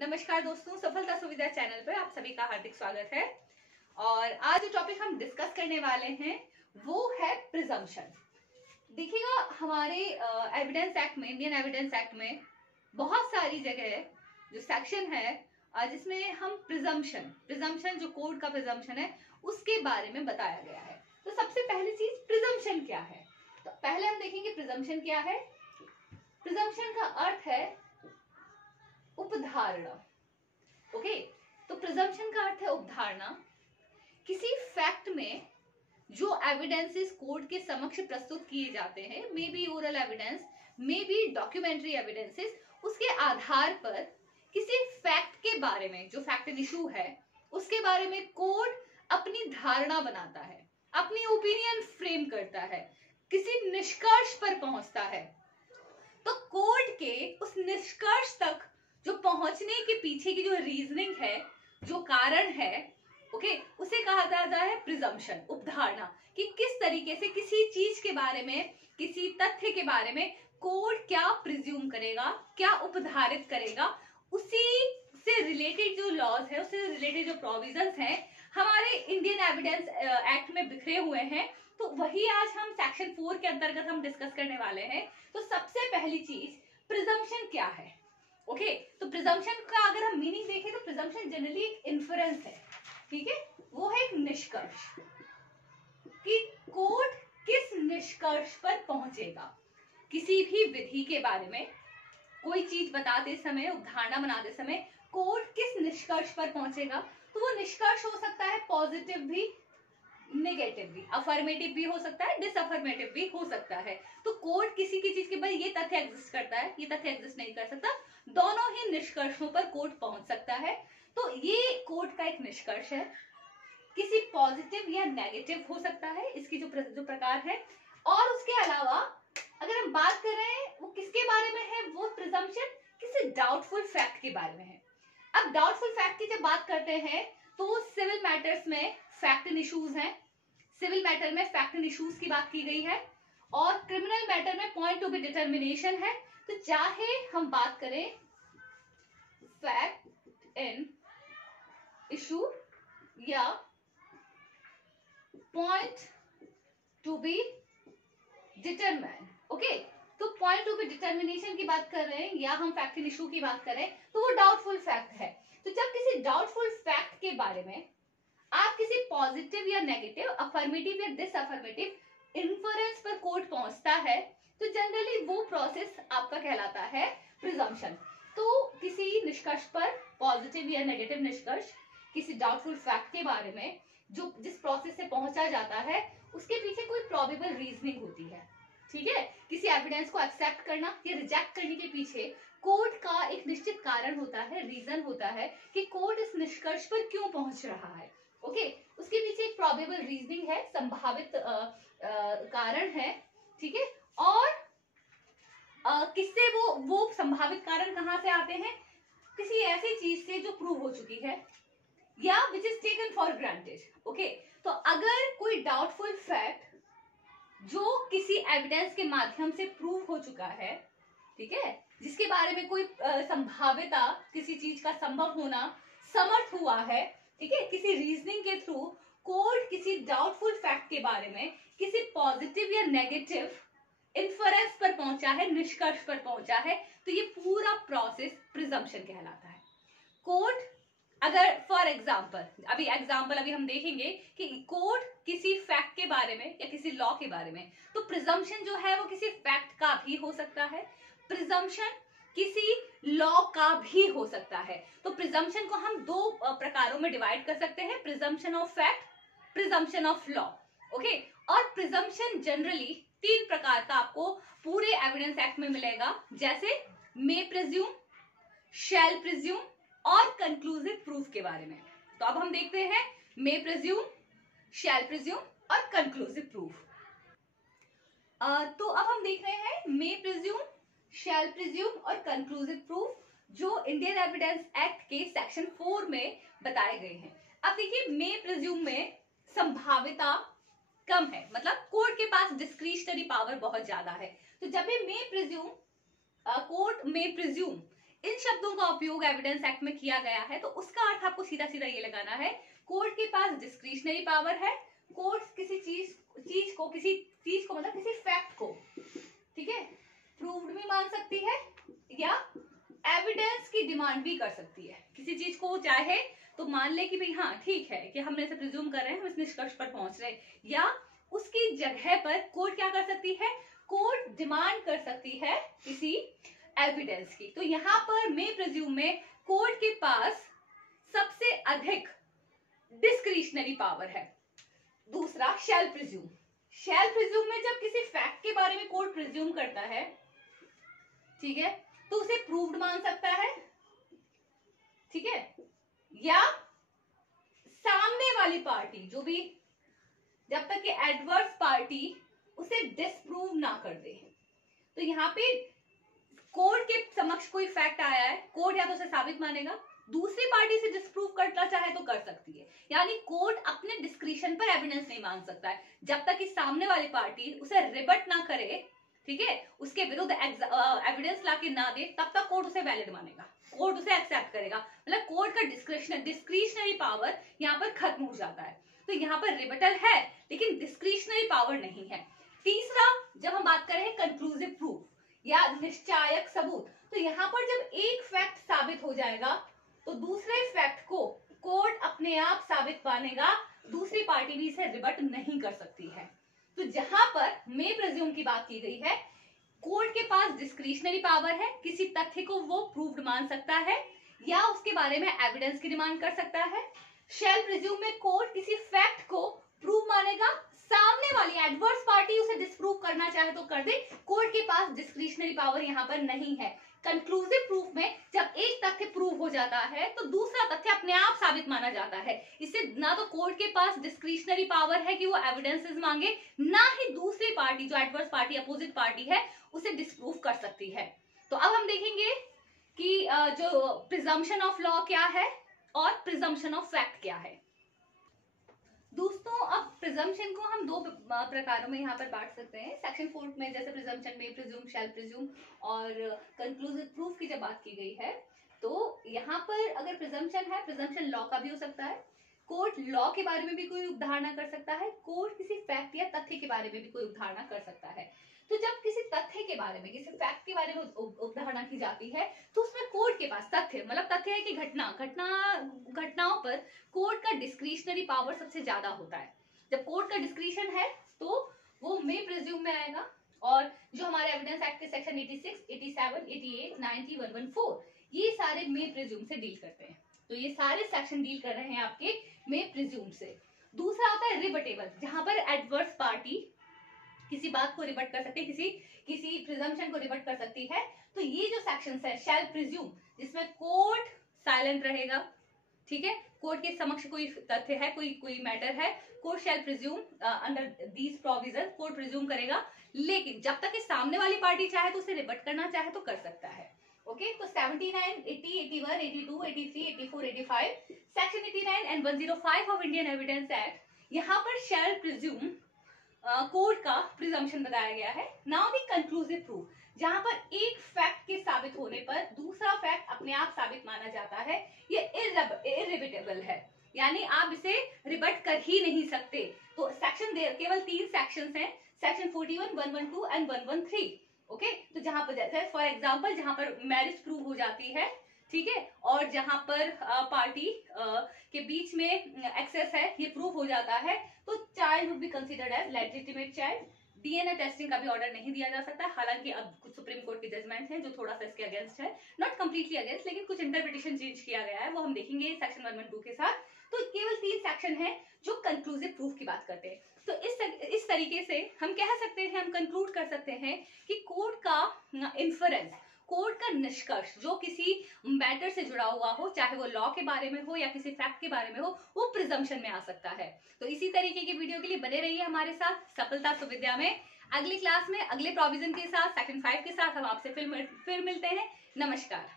नमस्कार दोस्तों, सफलता सुविधा चैनल पर आप सभी का हार्दिक स्वागत है। और आज जो टॉपिक हम डिस्कस करने वाले हैं वो है प्रिजम्पशन। देखिएगा, हमारे एविडेंस एक्ट में, इंडियन एविडेंस एक्ट में बहुत सारी जगह जो सेक्शन है जिसमें हम प्रिजम्पशन जो कोर्ट का प्रिजम्पशन है उसके बारे में बताया गया है। तो सबसे पहली चीज प्रिजम्पशन क्या है, तो पहले हम देखेंगे प्रिजम्पशन क्या है। प्रिजम्पशन का अर्थ है उपधारणा। ओके, तो प्रिजम्पशन का अर्थ है उपधारणा। किसी फैक्ट में जो एविडेंसेस कोर्ट के समक्ष प्रस्तुत किए जाते हैं, may be oral evidence, may be documentary evidences, उसके आधार पर किसी फैक्ट के बारे में, जो फैक्ट इशू है उसके बारे में कोर्ट अपनी धारणा बनाता है, अपनी ओपिनियन फ्रेम करता है, किसी निष्कर्ष पर पहुंचता है। तो कोर्ट के उस निष्कर्ष तक जो पहुंचने के पीछे की जो रीजनिंग है, जो कारण है, ओके, उसे कहा जाता है प्रिजम्पशन, उपधारणा, कि किस तरीके से किसी चीज के बारे में, किसी तथ्य के बारे में कोर्ट क्या प्रिज्यूम करेगा, क्या उपधारित करेगा। उसी से रिलेटेड जो लॉज है, उससे रिलेटेड जो प्रोविजंस हैं हमारे इंडियन एविडेंस एक्ट में बिखरे हुए हैं, तो वही आज हम सेक्शन 4 के अंतर्गत हम डिस्कस करने वाले हैं। तो सबसे पहली चीज प्रिजम्पशन क्या है। ओके, तो प्रिजम्पशन का अगर हम मीनिंग देखें तो प्रिजम्पशन जनरली एक इन्फरेंस है, ठीक है, वो है एक निष्कर्ष कि कोर्ट किस निष्कर्ष पर पहुंचेगा। किसी भी विधि के बारे में कोई चीज बताते समय, उदाहरणा बनाते समय कोर्ट किस निष्कर्ष पर पहुंचेगा, तो वो निष्कर्ष हो सकता है पॉजिटिव भी, नेगेटिव भी, अफर्मेटिव भी हो सकता है, डिसअफर्मेटिव भी हो सकता है। तो कोर्ट किसी की चीज के भाई ये तथ्य एग्जिस्ट करता है, ये तथ्य एग्जिस्ट नहीं कर सकता, दोनों ही निष्कर्षों पर कोर्ट पहुंच सकता है। तो ये कोर्ट का एक निष्कर्ष है, किसी पॉजिटिव या नेगेटिव हो सकता है, इसकी जो प्रकार है। और उसके अलावा अगर हम बात कर रहे हैं वो किसके बारे में है, वो प्रिजम्पशन किसी डाउटफुल फैक्ट के बारे में है। अब डाउटफुल फैक्ट की जब बात करते हैं तो सिविल मैटर्स में फैक्ट एंड इश्यूज हैं, सिविल मैटर में फैक्ट एंड इश्यूज की बात की गई है, और क्रिमिनल मैटर में पॉइंट टू बी डिटर्मिनेशन है। तो चाहे हम बात करें फैक्ट एंड इशू या point to be determine, okay, तो पॉइंट टू बी डिटर्मिनेशन की बात कर रहे हैं या हम फैक्ट एंड इशू की बात करें तो वो डाउटफुल फैक्ट है। तो जब किसी डाउटफुल फैक्ट के बारे में आप किसी पॉजिटिव या नेगेटिव, अफर्मेटिव या डिसअफर्मेटिव इन्फरेंस पर कोर्ट पहुंचता है, तो जनरली वो प्रोसेस आपका कहलाता है प्रिजम्पशन। तो किसी निष्कर्ष पर, पॉजिटिव या नेगेटिव निष्कर्ष, किसी डाउटफुल फैक्ट के बारे में जो जिस प्रोसेस से पहुंचा जाता है उसके पीछे कोई प्रोबेबल रीजनिंग होती है, ठीक है। किसी एविडेंस को एक्सेप्ट करना या रिजेक्ट करने के पीछे कोर्ट का एक निश्चित कारण होता है, रीजन होता है कि कोर्ट इस निष्कर्ष पर क्यों पहुंच रहा है। ओके, उसके पीछे एक प्रोबेबल रीजनिंग है, संभावित कारण है, ठीक है। और किससे वो संभावित कारण कहां से आते हैं, किसी ऐसी चीज से जो प्रूव हो चुकी है या which is taken for granted. Okay, तो अगर कोई डाउटफुल फैक्ट जो किसी एविडेंस के माध्यम से प्रूव हो चुका है, ठीक है, जिसके बारे में कोई संभाव्यता, किसी चीज का संभव होना समर्थ हुआ है, ठीक है, किसी रीजनिंग के थ्रू कोर्ट किसी डाउटफुल फैक्ट के बारे में किसी पॉजिटिव या नेगेटिव इन्फरेंस पर पहुंचा है, निष्कर्ष पर पहुंचा है, तो ये पूरा प्रोसेस प्रिजम्पशन कहलाता है। कोर्ट अगर फॉर एग्जाम्पल, अभी हम देखेंगे कि कोर्ट किसी फैक्ट के बारे में या किसी लॉ के बारे में, तो प्रिजम्पशन जो है वो किसी फैक्ट का भी हो सकता है, प्रिजम्पशन किसी लॉ का भी हो सकता है। तो प्रिजम्पशन को हम दो प्रकारों में डिवाइड कर सकते हैं, presumption of fact, presumption of law. Okay, और प्रिजम्पशन जनरली 3 प्रकार का आपको पूरे एविडेंस एक्ट में मिलेगा, जैसे मे प्रिज्यूम, शैल प्रिज्यूम और कंक्लूसिव प्रूफ के बारे में। तो अब हम देखते हैं मे प्रिज्यूम, शैल प्रिज्यूम और कंक्लूसिव प्रूफ। तो अब हम देख रहे हैं मे प्रिज्यूम, शैल प्रिज्यूम और कंक्लूसिव प्रूफ, जो इंडियन एविडेंस एक्ट के सेक्शन 4 में बताए गए हैं। अब देखिए, मे प्रिज्यूम में संभाव्यता कम है, मतलब कोर्ट के पास डिस्क्रिशनरी पावर बहुत ज्यादा है। तो जब भी may presume, court may presume इन शब्दों का उपयोग एविडेंस एक्ट में किया गया है, तो उसका अर्थ आपको सीधा सीधा ये लगाना है, कोर्ट के पास डिस्क्रिशनरी पावर है। कोर्ट किसी चीज को मतलब किसी फैक्ट को, ठीक है, प्रूव्ड भी मान सकती है या एविडेंस की डिमांड भी कर सकती है। किसी चीज को चाहे तो मान ले कि भाई हाँ ठीक है कि हमने इसे प्रिज्यूम कर रहे हैं, हम इस निष्कर्ष पर पहुंच रहे हैं, या उसकी जगह पर कोर्ट क्या कर सकती है, कोर्ट डिमांड कर सकती है किसी एविडेंस की। तो यहाँ पर मे प्रिज्यूम में कोर्ट के पास सबसे अधिक डिस्क्रिशनरी पावर है। दूसरा शैल प्रिज्यूम। शैल प्रिज्यूम में जब किसी फैक्ट के बारे में कोर्ट प्रिज्यूम करता है, ठीक है, तो उसे प्रूव्ड मान सकता है, ठीक है, या सामने वाली पार्टी जो भी, जब तक कि एडवर्स पार्टी उसे डिसप्रूव ना कर दे। तो यहाँ पे कोर्ट के समक्ष कोई फैक्ट आया है, कोर्ट या तो उसे साबित मानेगा, दूसरी पार्टी से डिसप्रूव करना चाहे तो कर सकती है। यानी कोर्ट अपने डिस्क्रिशन पर एविडेंस नहीं मान सकता है जब तक कि सामने वाली पार्टी उसे रिबट ना करे, ठीक है, उसके विरुद्ध एविडेंस लाके ना दे, तब तक कोर्ट उसे वैलिड मानेगा, कोर्ट उसे एक्सेप्ट करेगा। मतलब कोर्ट का डिस्क्रिशनरी पावर यहाँ पर खत्म हो जाता है। तो यहाँ पर रिबटल है लेकिन डिस्क्रिशनरी पावर नहीं है। तीसरा, जब हम बात करें कंक्लूसिव प्रूफ या निश्चायक सबूत, तो यहाँ पर जब एक फैक्ट साबित हो जाएगा तो दूसरे फैक्ट को कोर्ट अपने आप साबित मानेगा, दूसरी पार्टी भी इसे रिबट नहीं कर सकती है। तो जहां पर मे प्रिज्यूम की बात की गई है, कोर्ट के पास डिस्क्रिशनरी पावर है, किसी तथ्य को वो प्रूव्ड मान सकता है या उसके बारे में एविडेंस की डिमांड कर सकता है। शैल प्रिज्यूम में कोर्ट किसी फैक्ट को प्रूव मानेगा, सामने वाली एडवर्स पार्टी उसे डिसप्रूव करना चाहे तो कर दे, कोर्ट के पास डिस्क्रिशनरी पावर यहाँ पर नहीं है। कंक्लूसिव प्रूफ में जब एक तथ्य प्रूव हो जाता है तो दूसरा तथ्य अपने आप साबित माना जाता है। इससे ना तो कोर्ट के पास डिस्क्रिशनरी पावर है कि वो एविडेंसेस मांगे, ना ही दूसरी पार्टी जो एडवर्स पार्टी अपोजिट पार्टी है उसे डिसप्रूव कर सकती है। तो अब हम देखेंगे कि जो प्रिजम्पशन ऑफ लॉ क्या है और प्रिजम्पशन ऑफ फैक्ट क्या है। दोस्तों, अब प्रिजम्पशन को हम दो प्रकारों में यहाँ पर बांट सकते हैं। सेक्शन 4 में जैसे प्रिजम्पशन में प्रिज्यूम, शैल प्रिज्यूम और कंक्लूसिव प्रूफ की जब बात की गई है, तो यहाँ पर अगर प्रिजम्पशन है, प्रिजम्पशन लॉ का भी हो सकता है, कोर्ट लॉ के बारे में भी कोई उपधारणा कर सकता है, कोर्ट किसी फैक्ट या तथ्य के बारे में भी कोई उपधारणा कर सकता है। तो जब किसी तथ्य के बारे में, किसी फैक्ट के बारे में उपधारणा की जाती है, तो उसमें कोर्ट के पास तथ्य मतलब तथ्य है कि घटनाओं पर कोर्ट का डिस्क्रिशनरी पावर सबसे ज्यादा होता है। जब कोर्ट का डिस्क्रिशन है तो वो मे प्रिज्यूम में आएगा, और जो हमारे एविडेंस एक्ट के सेक्शन 86, 87, 88, 90, 114 ये सारे मे प्रिज्यूम से डील करते हैं। तो ये सारे सेक्शन डील कर रहे हैं आपके मे प्रिज्यूम से। दूसरा आता है रिबटेबल, जहां पर एडवर्स पार्टी किसी बात को रिबट कर सकती है, किसी प्रिजम्पशन को रिबट कर सकती है। तो ये जो सेक्शंस है शैल प्रिज्यूम, जिसमें कोर्ट साइलेंट रहेगा, ठीक है, कोर्ट के समक्ष कोई तथ्य है, कोई मैटर है, court shell presume under these provision, court presume करेगा, लेकिन जब तक कि सामने वाली पार्टी चाहे तो उसे रिबट करना चाहे तो कर सकता है। ओके, तो 79, 80, 81, 82, 83, 84, 85, section 89 and 105 of Indian evidence act, यहाँ पर शैल प्रिज्यूम कोर्ट का प्रिजम्पशन बताया गया है। नाउ द कंक्लूसिव प्रूफ, जहां पर एक फैक्ट के साबित होने पर दूसरा फैक्ट अपने आप साबित माना जाता है, ये इररिबिटेबल है, यानी आप इसे रिबट कर ही नहीं सकते। तो सेक्शन केवल 3 सेक्शंस हैं, सेक्शन 41, 112 एंड 113। ओके, तो जहां पर जैसे फॉर एग्जांपल जहां पर मैरिज प्रूव हो जाती है, ठीक है, और जहां पर पार्टी के बीच में एक्सेस है ये प्रूव हो जाता है, तो child would be considered as legitimate child. DNA testing का भी ऑर्डर नहीं दिया जा सकता, हालांकि अब कुछ सुप्रीम कोर्ट के जजमेंट हैं जो थोड़ा सा इसके अगेंस्ट है, नॉट कंप्लीटली अगेंस्ट, लेकिन कुछ इंटरप्रिटेशन चेंज किया गया है, वो हम देखेंगे सेक्शन 112 के साथ। तो केवल 3 सेक्शन है जो कंक्लूसिव प्रूफ की बात करते हैं। तो इस तरीके से हम कह सकते हैं, हम कंक्लूड कर सकते हैं कि कोर्ट का इन्फरेंस, कोर्ट का निष्कर्ष जो किसी मैटर से जुड़ा हुआ हो, चाहे वो लॉ के बारे में हो या किसी फैक्ट के बारे में हो, वो प्रिजम्पशन में आ सकता है। तो इसी तरीके की वीडियो के लिए बने रहिए हमारे साथ सफलता सुविद्या में। अगली क्लास में अगले प्रोविजन के साथ, सेक्शन 5 के साथ हम आपसे फिर मिलते हैं। नमस्कार।